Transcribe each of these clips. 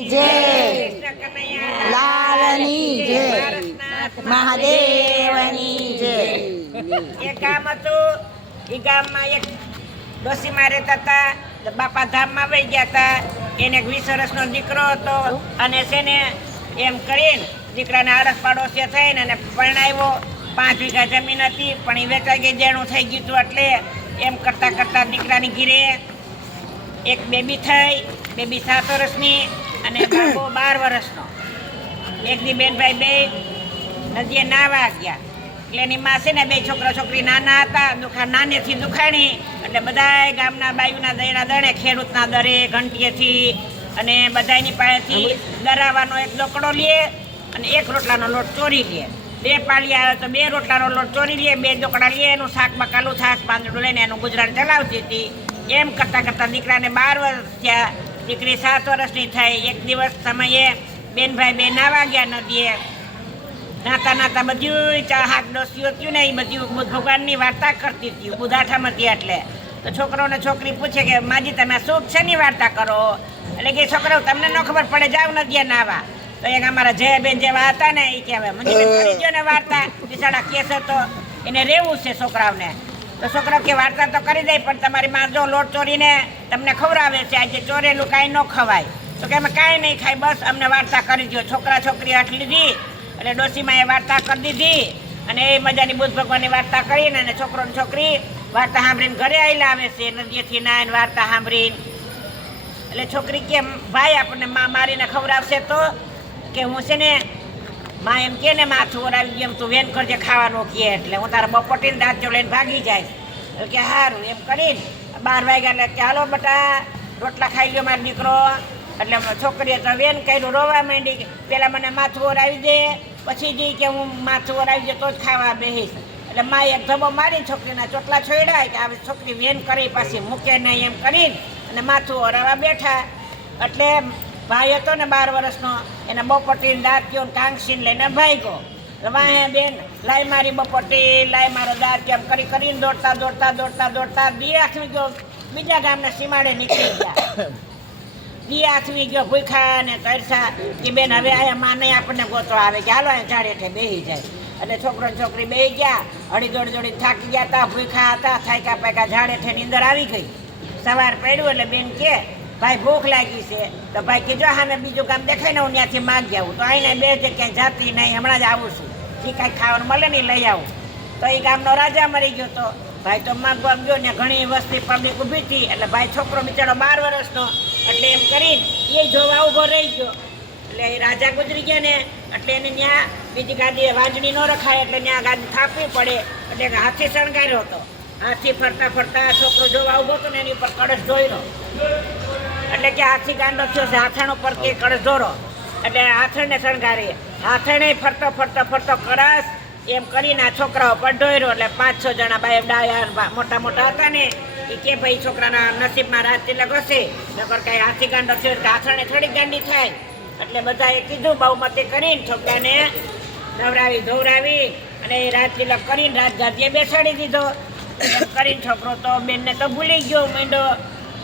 જય લાલની જય મહાદેવની જય એક ગામ હતું એ ગામમાં એક ડોસીમાં રહેતા હતા બાપા ધામમાં વહી ગયા હતા એને વીસ વર્ષનો દીકરો હતો અને છે એમ કરીને દીકરાને આડસ પાડોશી થઈને અને પરણાવ્યો પાંચ વીઘા જમીન હતી પણ એ વેચાઈ ગઈ જેણું થઈ ગયું હતું એટલે એમ કરતા કરતા દીકરાની ઘીરે એક બેબી થઈ, બેબી સાત વર્ષની અને બાબો બાર વર્ષનો. એક દી બેનભાઈ બે, નદીએ નાવા ગયા. એટલે એની માં ને બે છોકરા છોકરી નાના હતા, દુખા નાનેથી દુખાણી. એટલે બધાય ગામના બાયુના દયના દળે ખેડૂતના દરે, ઘંટીએથી અને બધાની પાસેથી દરાવાનો એક દોકડો લે અને એક રોટલાનો લોટ ચોરી લે. બે પાળી આવે તો બે રોટલાનો લોટ ચોરી લે, બે દોકડા લે, એનું શાક બકાલું છાસ પાંદડું લઈને એનું ગુજરાન ચલાવતી હતી. એમ કરતાં કરતાં દીકરાને બાર વર્ષ થયા. દીકરી સાત વર્ષની થઈ એક દિવસ સમયે બેનભાઈ બે નાવા ગયા નદીએ. નાતા નાતા બધું હાથ ડોસ્યું હતું ને એ બધું ભગવાનની વાર્તા કરતી હતી બુધાઠામ હતી એટલે. તો છોકરો ને છોકરી પૂછે કે માજી તમે શું ની વાર્તા કરો? એટલે કે છોકરો તમને ન ખબર પડે જાવ નદીએ નાવા. તો એક અમારા જયાબેન જેવા હતા ને એ કહેવાય હવે કરી દ્યો ને વાર્તા. બિસાડા કેસ હતો. એને રહેવું છે છોકરાઓને. તો છોકરો કે વાર્તા તો કરી દે પણ તમારી માં જો લોટ ચોરીને તમને ખવડાવે છે, આજે ચોરેલું કાંઈ ન ખવાય. તો કે અમે કાંઈ નહીં ખાય, બસ અમને વાર્તા કરી દો છોકરા છોકરી આટલી લીધી એટલે ડોશીમાં એ વાર્તા કરી દીધી, અને એ મજાની બુદ્ધ ભગવાનની વાર્તા કરીને, અને છોકરો ને છોકરી વાર્તા સાંભળીને ઘરે આવેલા આવે છે, નદીએથી નાઈને વાર્તા સાંભળીને. એટલે છોકરી કે, ભાઈ, આપણને માં મારીને ખવડાવશે તો? કે હું છે ને, માં એમ કે ને, માથું ઓરાવી ગયું તું વેન કરજે ખાવાનું કે. એટલે હું તારા બપોટીને દાંત જોડે ભાગી જાય કે સારું એમ કરીને બાર વાગ્યા ને હાલો બટા, રોટલા ખાઈ લ્યો મારો દીકરો. એટલે છોકરીએ તો વેન કર્યું, રોવા માંડી પેલા મને માથું ઓરાવી દે, પછી જે કે હું માથું ઓરાવી દે તો જ ખાવા બેહીશ. એટલે મા એક ધબો મારી છોકરીના ચોટલા છોડ્યા કે હવે છોકરી વેન કરી પાછી મૂકે નહીં એમ કરીને અને માથું ઓરાવા બેઠા. એટલે ભાઈ હતો ને બાર વર્ષનો, એને બપોટીને દાંત ગયો ટાંગસીને લઈને ભાગ્યો. વાહે બેન લાઈ મારી બપોટી લાઈ મારો દાર કેમ કરી કરીને દોડતા દોડતા દોડતા દોડતા દી આથમી ગયો, બીજા ગામના સીમાડે નીકળી ગયા. દી આથમી ગયો ભૂખા ને તરસા, કે બેન, હવે આયા માને આપણને ગોતો આવે, કે હાલો અહીંયા ઝાડ ઠે બેસી જાય. એટલે છોકરો છોકરી બેસી ગયા અડી દોડી દોડી થાકી ગયા હતા ભૂખા હતા, થાક્યા પાક્યા ઝાડે ઠે નીંદર આવી ગઈ. સવાર પડ્યું એટલે બેન કે ભાઈ ભૂખ લાગી છે. તો ભાઈ કીધો, હા બીજું કામ દેખાય ને હું ત્યાંથી માગી આવું. તો આઈને બે જગ્યાએ જાતી નહીં, હમણાં જ આવું છું. જે કાંઈ ખાવાનું મળે ને લઈ આવું. તો એ ગામનો રાજા મરી ગયો તો ભાઈ તો માગવા ગયો ને ઘણી વસ્તી પબ્લિક ઊભી હતી. એટલે ભાઈ છોકરો બિચારો બાર વર્ષનો. એટલે એમ કરીને એ જોવા ઊભો રહી ગયો. એટલે એ રાજા ગુજરી ગયા ને, એટલે એને ત્યાં બીજી ગાદી વાંજણી ન રખાય, એટલે ત્યાં ગાદી થાપવી પડે. એટલે હાથી શણગાર્યો હતો. હાથી ફરતા ફરતા છોકરો જોવા ઊભો હતો ને, એની ઉપર કળશ ધોઈનો એટલે કે હાથી ગાંડો થયો છે, હાથણ ઉપર કે કળશ દોરો એટલે હાથણને શણગારી હાથણે ફરતો ફરતો ફરતો કળશ. એમ કરીને આ છોકરાઓ પર ઢોર્યો એટલે પાંચ, છ જણા બાય ડાયા મોટા મોટા હતા ને એ કે ભાઈ છોકરાના નસીબમાં રાત તિલક હશે નકર કાંઈ હાથી ગાંડો થયો તો હાથણે થોડી ગાંડી થાય. એટલે બધાએ કીધું, બહુમતી કરીને છોકરાને નવરાવી, ધોવરાવી અને એ રાત તિલક કરીને રાત જાતીએ બેસાડી દીધો. કરીને છોકરો તો બેનને તો ભૂલી ગયો મીંડો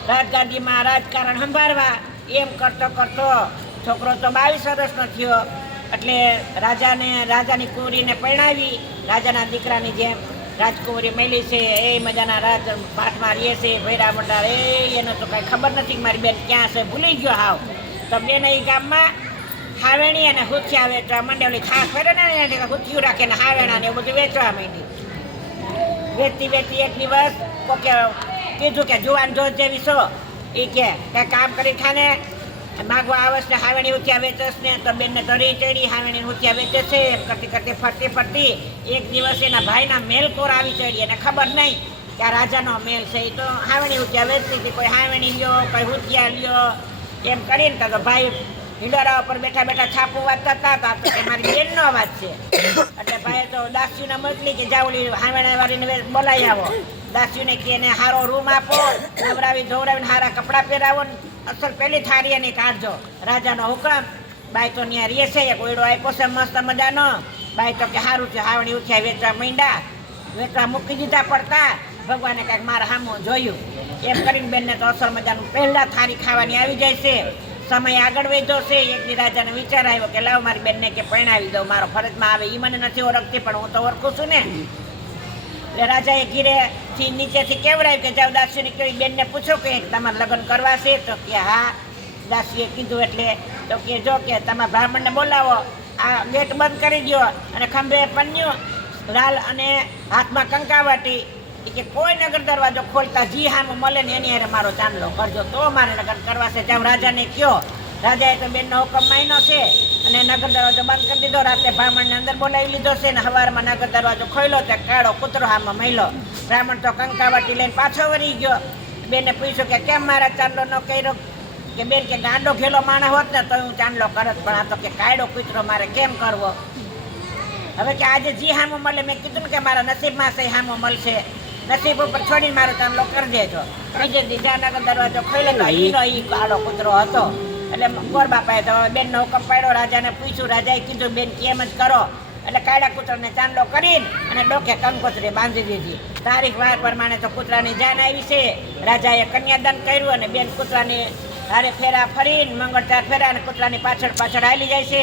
રાજગાદીમાં રાજકારણ સંભાળવા. એમ કરતો કરતો છોકરો તો બાવીસ વર્ષનો થયો. એટલે રાજાને, રાજાની કુંવરીને પરણાવી. રાજાના દીકરાની જેમ રાજકુંવરી મેલી છે. એ મજાના રાજ પાઠમાં રહે છે, ભૈરા મોટા એ, એનો તો કાંઈ ખબર નથી મારી બેન ક્યાં છે. ભૂલી ગયો હાવ. તો બેન એ ગામમાં હાવેણી અને હુથિયા વેચવા માંડેલી. ખાસ ફેરે ને એને હુથિયું રાખે ને હાવેણા ને એવું બધું વેચવા માંડી. વેચતી વેચતી એક દિવસ કોકે કીધું કે જુવાન જોત જેવી છો. એ કે કામ કરી ખાને, માગવા આવસ ને હાવેણી ઉઠ્યા વેચસ ને, તો બેનને ધરી ચડી હાવેણી ઉઠ્યા વેચે છે, એમ કરતી કરતી ફરતી ફરતી એક દિવસ એના ભાઈના મેલ કોર આવી ચડી એને ખબર નહીં કે આ રાજાનો મેલ છે. એ તો હાવેણી ઉઠ્યા વેચતી હતી, કોઈ હાવેણી લ્યો, કોઈ ઉઠ્યા લ્યો, એમ કરીને તો ભાઈ હિંડોરા ઉપર બેઠા બેઠા છાપો વાંચતા હતા તા કે મારી બેનનો અવાજ છે. એટલે ભાઈ તો દાસીને મોકલી કે જાવડી હામેણા વાળીને બોલાવી આવો. દાસીને કે એને સારો રૂમ આપો, નવરાવી ધોવરાવીને સારા કપડાં પહેરાવો ને અસર પેલી થાળી એની કાઢજો. રાજાનો હુકમ, બાઈ તો ત્યાં રહે છે, એક ઓયડો આપ્યો છે, મસ્ત મજાનો. બાઈ તો કે સારું છે, હાવણી ઉઠ્યા વેચવા માંડ્યા. વેચવા મૂકી દીધા પડતા. ભગવાને કાંઈક મારા સામું જોયું. એમ કરીને બેનને તો અસર મજાનું પહેલા થાળી ખાવાની આવી જાય છે. સમય આગળ વધ્યો છે એક દી રાજાને વિચાર આવ્યો કે લાવ મારી બેનને કે પરણાવી દઉં, મારો ફરજમાં આવે એ મને નથી ઓળખતી, પણ હું તો ઓળખું છું ને. એટલે રાજાએ ઘીરેથી નીચેથી કેવડાવ્યું કે જાઓ દાસીને કહ્યું બેનને પૂછો કે તમારે લગ્ન કરવા છે? તો કે હા. દાસીએ કીધું એટલે તો કે જો કે તમે બ્રાહ્મણને બોલાવો. આ ગેટ બંધ કરી દો અને ખંભે પન્યું લાલ અને હાથમાં કંકાવટી કે કોઈ નગર દરવાજો ખોલતા જી હામું મળે ને એની હારે મારો ચાંદલો કરજો. તો મારે લગ્ન કરવા છે જાઓ રાજાને કયો, રાજાએ તો બેનનો હુકમ માન્યો છે અને નગર દરવાજો બંધ કરી દીધો. રાતે બ્રાહ્મણને અંદર બોલાવી લીધો છે ને સવારમાં નગર દરવાજો ખોલ્યો તે કાળો કૂતરો હામાં મહિલો. બ્રાહ્મણ તો કંકાવટી લઈને પાછો વળી ગયો. બેને પૂછ્યું કે, કેમ મારા ચાંદલો ન કર્યો? કે બેન કે ગાંડો ઘેલો માણસ હોત ને તો હું ચાંદલો કરત, પણ આ તો કે કાયડો કૂતરો મારે કેમ કરવો? હવે કે આજે જી હામો મળે. મેં કીધું ને કે મારા નસીબમાં છે હામો મળશે. નસીબ ઉપર છોડીને મારો ચાંદલો કરી દેજો. બીજે દી જાનગર દરવાજો ખોલે તો ઈ કાળો કૂતરો હતો. એટલે ગોર બાપાએ તો બેનનો હુકમ પાડ્યો રાજાને પૂછ્યું રાજાએ કીધું બેન કેમ જ કરો. એટલે કાળા કૂતરાને ચાંદલો કરીને અને ડોકે કંકોત્રી બાંધી દીધી. તારીખ વાર પ્રમાણે તો કૂતરાની જાન આવી છે. રાજાએ કન્યાદાન કર્યું અને બેન કૂતરાની હારે ફેરા ફરીને મંગળચાર ફેરા અને કૂતરાની પાછળ પાછળ હાલી જાય છે.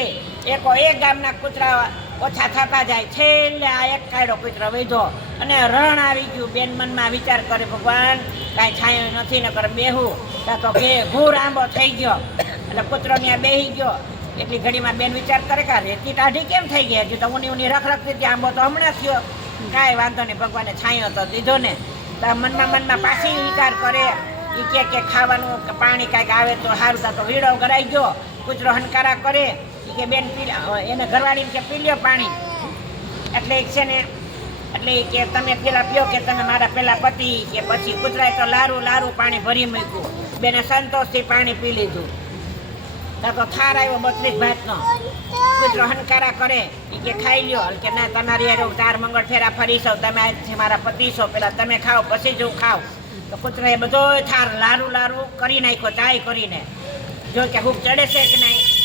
એકો એક ગામના કૂતરા ઓછા થતા જાય. છેલ્લે આ એક કાયડો કોઈક વધ્યો અને રણ આવી ગયું. બેન મનમાં વિચાર કરે, ભગવાન, કાંઈ છાંયો નથી ને કરે બેહું. ત્યાં તો કે ઘૂર આંબો થઈ ગયો. એટલે કૂતરો ત્યાં બેહી ગયો. એટલી ઘડીમાં બેન વિચાર કરે કે રેતી ટાઢી કેમ થઈ ગઈ? હજી તો ઉની ઉની રખ રખતી ત્યાં આંબો તો હમણાં થયો. કાંઈ વાંધો નહીં, ભગવાને છાંયો તો દીધો ને. તો મનમાં મનમાં પાછી વિચાર કરે. ઈ કે કે, ખાવાનું પાણી કાંઈક આવે તો સારું. તા વીડો કરાઈ ગયો. કૂતરો હનકારા કરે. કે બેન એને ઘરવાળીને કે પી લ્યો પાણી. એટલે છે ને, એટલે કે તમે પેલા પીઓ કે તમે મારા પેલા પતિ કે પછી કૂતરાએ તો લારું લારું પાણી ભરી મૂક્યું. બેને સંતોષથી પાણી પી લીધું. ત્યાં તો થાર આવ્યો બત્રીસ ભાતનો. કૂતરો હનકારા કરે એ કે ખાઈ લ્યો. કે ના, તમારી યાર ચાર મંગળ ફેરા ફરી છો તમે આજથી મારા પતિ છો, પેલા તમે ખાઓ, પછી જ હું ખાવ તો કૂતરાએ બધો થાર લારું લારું કરી નાખ્યો, ચાય કરીને. જો કે હું ચડે છે કે નહીં?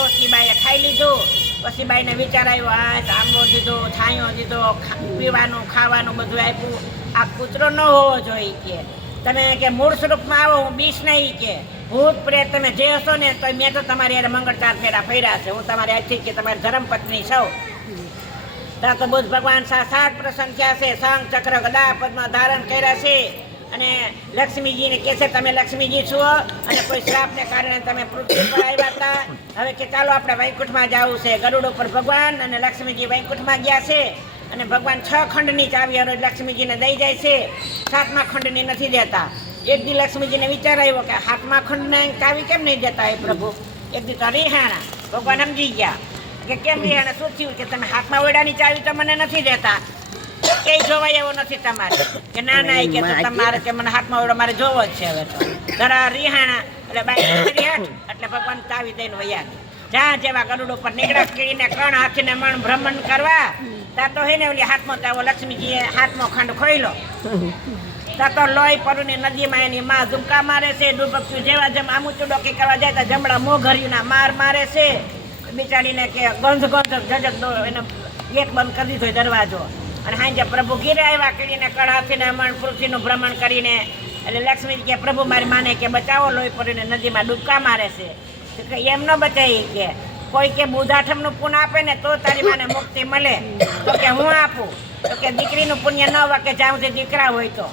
બેને તો બાઈએ ખાઈ લીધું. પછી બાઈને વિચાર આવ્યો, આ આંબો દીધો, છાંયો દીધો પીવાનું, ખાવાનું બધું આપ્યું. આ કૂતરો ન હોવો જોઈએ કે. તમે કે મૂળ સ્વરૂપમાં આવો, હું બીસ નહીં કે. ભૂત પ્રેત તમે જે હશો ને તો મેં તો તમારી યાર મંગળચાર ફેરા ફર્યા છે. હું તમારી આજથી કે તમારી ધર્મપત્ની છો. ત્યાં તો બુદ્ધ ભગવાન સાત પ્રસન્ન થયા છે. સંઘ ચક્ર, ગદા, પદમાં ધારણ કર્યા છે. અને લક્ષ્મીજીને કહે છે, તમે લક્ષ્મીજી છો અને કોઈ શ્રાપને કારણે તમે પૃથ્વી પર આવ્યા હતા. હવે કે ચાલો આપણે વૈકુંઠમાં જવું છે. ગરુડ ઉપર ભગવાન અને લક્ષ્મીજી વૈકુંઠમાં ગયા છે અને ભગવાન છ ખંડની ચાવી હરોજ લક્ષ્મીજીને દઈ જાય છે. સાતમા ખંડની નથી દેતા. એક દી લક્ષ્મીજીને વિચાર આવ્યો કે સાતમા ખંડને ચાવી કેમ નહીં દેતા એ પ્રભુ? એક દી તો રિહાણા. ભગવાન સમજી ગયા. કે કેમ રિહાણા? શું થયું? કે તમે હાથમાં ઓયડાની ચાવી તો મને નથી દેતા. કે જોવાય એવો નથી તમારે. કે ના ના કે તો તમારે કે મને હાથમાં ઓરડો મારે જોવો જ છે હવે તો. જરા રિહાણા એટલે બાઈ કરી એટલે ભગવાન તાવી દઈને વયા. જ્યાં જેવા ગરુડ ઉપર નીકળ્યા કીડીને કણ હાથીને મણ ભ્રમણ કરવા. ત્યાં તો હે ને ઓલી હાથમાં તાવો લક્ષ્મીજીએ હાથમાં ખંડ ખોઈલો ત્યાં તો લોહી પરુની નદીમાં એની માં ઝુમકા મારે છે ડૂબક્યું જેવા જેમ આમુચું ડોકી કરવા જાય તો જમણા મોઘરિયુંના માર મારે છે. બિચારીને કે ગંધ ગંધ જજક દો એને ગેટ બંધ કરી દીધો દરવાજો. અને હાંજે પ્રભુ ઘીરે આવ્યા કરીને કળાથીને અમણ પૃથ્વીનું ભ્રમણ કરીને, એટલે લક્ષ્મી કે પ્રભુ, મારી માને કે બચાવો લોહી પડીને નદીમાં ડૂબકા મારે છે. એમ ન બચાવી કે, કોઈ કે બુધાઠમનું પુન આપે ને તો તારી માને મુક્તિ મળે. તો કે, હું આપું? તો કે, દીકરીનું પુણ્ય ન વાકે જ્યાં સુધી દીકરા હોય તો.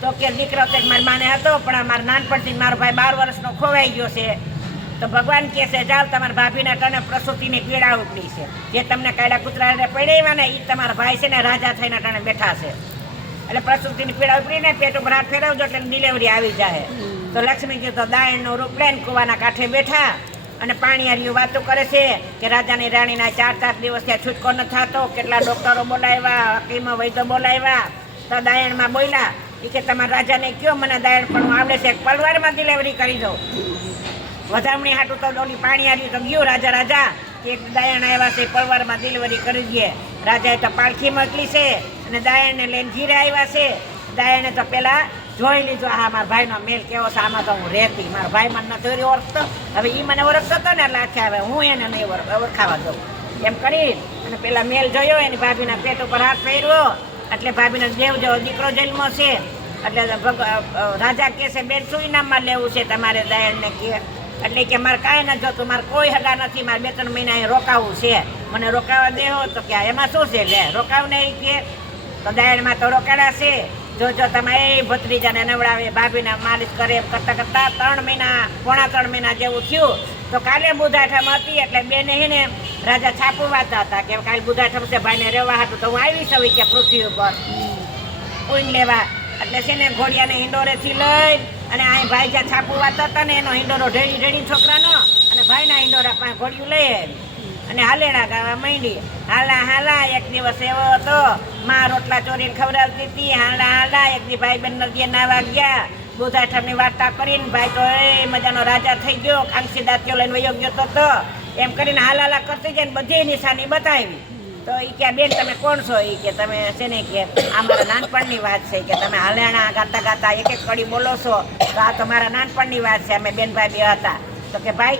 તો કે, દીકરો તો મારી માને હતો, પણ મારા નાનપણથી મારો ભાઈ બાર વર્ષનો ખોવાઈ ગયો છે. તો ભગવાન કહે છે, જાઓ તમારા ભાભીના તને પ્રસૂતિની પીડા ઉપડી છે. જે તમને કાયડા કૂતરાને પડ્યા ને એ તમારા ભાઈ છે ને રાજા થઈને તને બેઠા છે. એટલે પ્રસૂતિની પીડા ઉપડીને પેટ ઉપર હાથ ફેરવજો એટલે ડિલિવરી આવી જાય તો લક્ષ્મીજી તો દાયણનું રૂપ લઈને કૂવાના કાંઠે બેઠા અને પાણીયારીઓ વાતો કરે છે કે રાજાની રાણીના ચાર ચાર દિવસ ત્યાં છૂટકો ન થતો, કેટલા ડોક્ટરો બોલાવ્યા હકીમો વૈદ્યો બોલાવ્યા. તો દાયણમાં બોલ્યા એ કે તમારા રાજાને કયો મને દાયણ પણ આવડે છે પલવારમાં ડિલિવરી કરી દઉં. વધામણી હાટું તો ઓલી પાણી આવ્યું તો ગયું રાજા રાજા. એક દાયણ આવ્યા છે પરવારમાં ડિલિવરી કરી દઈએ રાજાએ તો પાળખી મોકલી છે અને દાયણને લઈને ઘીરે આવ્યા છે. દાયણે તો પહેલાં જોઈ લીધું હા મારા ભાઈનો મેલ કેવો છે? આમાં તો હું રહેતી. મારા ભાઈ મને નથી ઓળખતો. હવે એ મને ઓળખતો હતો ને એટલે આખે હવે હું એને નહીં ઓળખ, ઓળખાવા દઉં. એમ કરી અને પેલા મેલ જોયો, એની ભાભીના પેટ ઉપર હાથ પહેર્યો એટલે ભાભીનો દેવ જેવો દીકરો જન્મો છે. એટલે રાજા કહે છે, બેન, શું ઇનામમાં લેવું છે તમારે દાયણને કે એટલે કે મારે કાંઈ ન જોતું મારે કોઈ હગા નથી મારે બે ત્રણ મહિના અહીં રોકાવું છે. મને રોકાવા દેહો તો કે એમાં શું છે? લે રોકાવને એ કે તો દાયણમાં તો રોકાડા છે. જો જો તમે એ ભત્રીજાને નવડાવે ભાભીને માલિશ કરે એમ કરતા કરતા ત્રણ મહિના પોણા ત્રણ મહિના જેવું થયું. તો કાલે બુધાઠામાં હતી એટલે બેને હે ને રાજા છાપુ વાંચતા હતા કે કાલે બુધાઠમ છે ભાઈને રહેવા હતું. તો હું આવી છું કે પૃથ્વી ઉપર. ઊંઘ લેવા. એટલે છે ને ઘોડિયાને ઇન્ડોરેથી લઈ અને આ ભાઈ જ્યાં છાપુ વાત હતા ને એનો ઈંડોરો ઢેડી ઢેડી છોકરાનો, અને ભાઈના ઈંડોરા પાસે ઘોડિયું લઈ. અને હાલેણા ગાવા માંડી. હાલા હાલા, એક દિવસ એવો હતો, માં રોટલા ચોરીને ખવડાવતી હતી. હાલા હાલા, એક દી ભાઈ બેન નદીએ નાવા ગયા. બુધાઠમની વાર્તા કરીને ભાઈ તો એ મજાનો રાજા થઈ ગયો કાંસી દાંતીઓ લઈને વયો ગયો તો એમ કરીને હાલ હાલા કરતી જાય ને બધી નિશાની બતાવી. તો એ કે, બેન, તમે કોણ છો? એ કે, તમે છે ને કે આ મારા નાનપણની વાત છે. કે, તમે હાલેણા ગાતા ગાતા એક એક કડી બોલો છો. તો આ તો મારા નાનપણની વાત છે, અમે બેન ભાઈ બે હતા. તો કે, ભાઈ,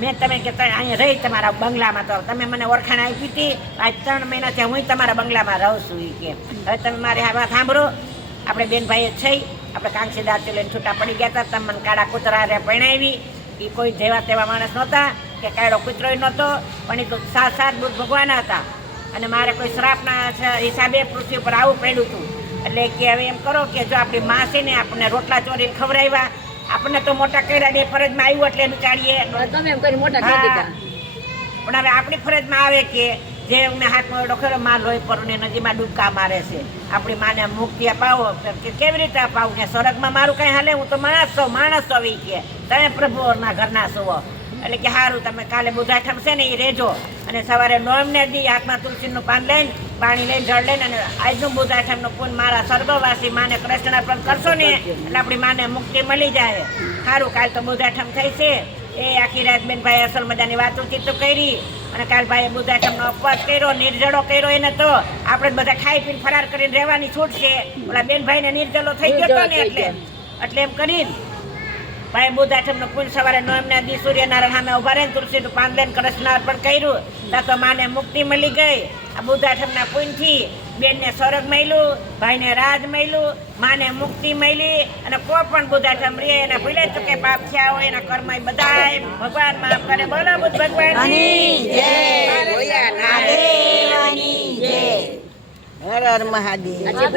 મેં તમે કે અહીંયા રહી તમારા બંગલામાં તો તમે મને ઓળખાણ આપી હતી. આજ ત્રણ મહિનાથી હું તમારા બંગલામાં રહું છું. એ કે, હવે તમે મારી આ વાત સાંભળો. આપણે બેન ભાઈએ છે આપણે કાંક્ષી દાંતી લઈને છૂટા પડી ગયા હતા. તમે મને કાળા કૂતરા પરણાવી. એ કોઈ જેવા તેવા માણસ નહોતા કે કાળો કૂતરોય નહોતો, પણ એ તો સાત સાત બુદ્ધ ભગવાન હતા. અને મારે કોઈ શ્રાપના હિસાબે પૃથ્વી પર આવું પડ્યું હતું. એટલે કે હવે એમ કરો કે જો આપણી માં છે ને આપણને રોટલા ચોરીને ખવડાવ્યા આપણને તો મોટા કર્યા બે ફરજમાં આવ્યું એટલે એનું તમે એમ કરી મોટા પણ હવે આપણી ફરજમાં આવે કે જે મેં હાથમાં એડો ખરો માં લોહી પર ને નદીમાં ડૂબકા મારે છે. આપણી માને મુક્તિ અપાવો કે કેવી રીતે અપાવું? કે સ્વર્ગમાં મારું કંઈ હાલે? હું તો માણસ છો માણસ છો કે. તમે પ્રભુના ઘરના છો. એટલે કે સારું તમે કાલે બુધા ઠમશે ને એ રેજો. અને સવારે નોમને દી આંખમાં તુલસીનું પાન લઈને પાણી લઈને જળ લઈને અને આજનું બુધાઠમનું પૂન મારા સ્વર્ગવાસી માને કૃષ્ણ અર્પણ કરશો ને એટલે આપણી માને મુક્તિ મળી જાય. સારું કાલ તો બુધાઠમ થઈ છે. એ આખી રાત બેનભાઈ અસલ મજાની વાતો ચિત્તો કરી. અને કાલ ભાઈએ બુધાઠમનો અપવાસ કર્યો નિર્જળો કર્યો એને તો. આપણે બધા ખાઈ પીને ફરાર કરીને રહેવાની છૂટ છે. ઓલા બેનભાઈને નિર્જળો થઈ ગયો હતો ને એટલે. એટલે એમ કરીને ભાઈ બુધાઠમનો પૂન સવારે નોમના દી સૂર્યનારાયણ સામે ઊભા રહીને તુલસીનું પાન લઈને કૃષ્ણ અર્પણ કર્યું. ત્યાં તો માને મુક્તિ મળી ગઈ. આ બુધાઠમના પૂનથી બેનને સ્વર્ગ મળ્યું ભાઈને રાજ મળ્યું માને મુક્તિ મળી અને કોઈ પણ બુધાઠમ રે એના ભૂલે તો કે પાપ થયા હોય એના કર્મ બધા ભગવાન માફ કરે. બોલો બુદ્ધ ભગવાન હર હર મહાદેવ. બધા